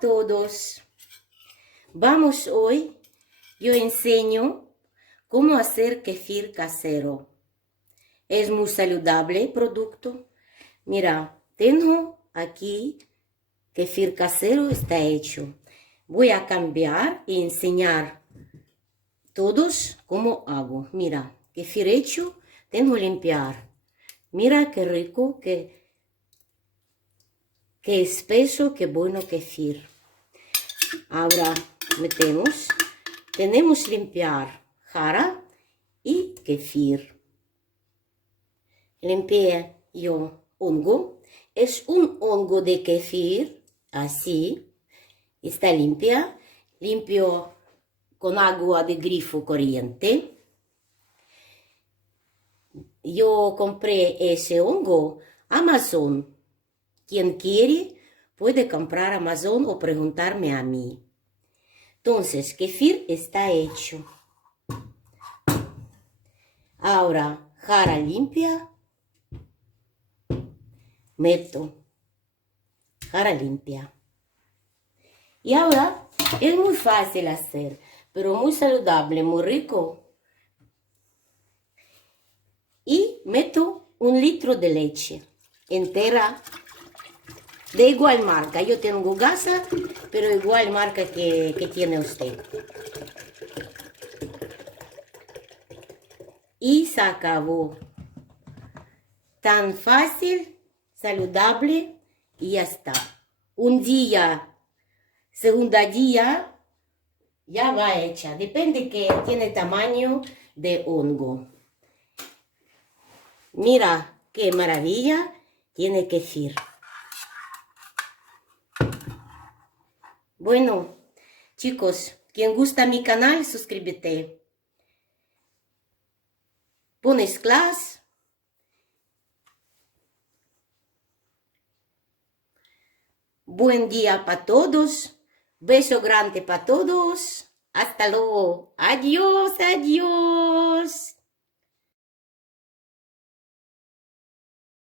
todos. Vamos hoy, yo enseño cómo hacer kefir casero. Es muy saludable el producto. Mira, tengo aquí kefir casero, está hecho. Voy a cambiar y enseñar todos cómo hago. Mira, kefir hecho, tengo que limpiar. Mira qué rico, qué espeso, qué bueno kefir. Ahora metemos, tenemos que limpiar jara y kefir. Limpié yo hongo, es un hongo de kefir, así, está limpia, limpio con agua de grifo corriente. Yo compré ese hongo Amazon. Quien quiere puede comprar Amazon o preguntarme a mí. Entonces, kefir está hecho. Ahora, jara limpia. Meto jara limpia. Y ahora, es muy fácil hacer, pero muy saludable, muy rico. Y meto 1 litro de leche entera de igual marca. Yo tengo Gasa, pero igual marca que tiene usted. Y se acabó. Tan fácil, saludable y ya está. Un día, segundo día, ya va hecha. Depende que tiene tamaño de hongo. Mira qué maravilla tiene kefir. Bueno, chicos, quien gusta mi canal, suscríbete. Pones class. Buen día para todos. Beso grande para todos. Hasta luego. Adiós, adiós.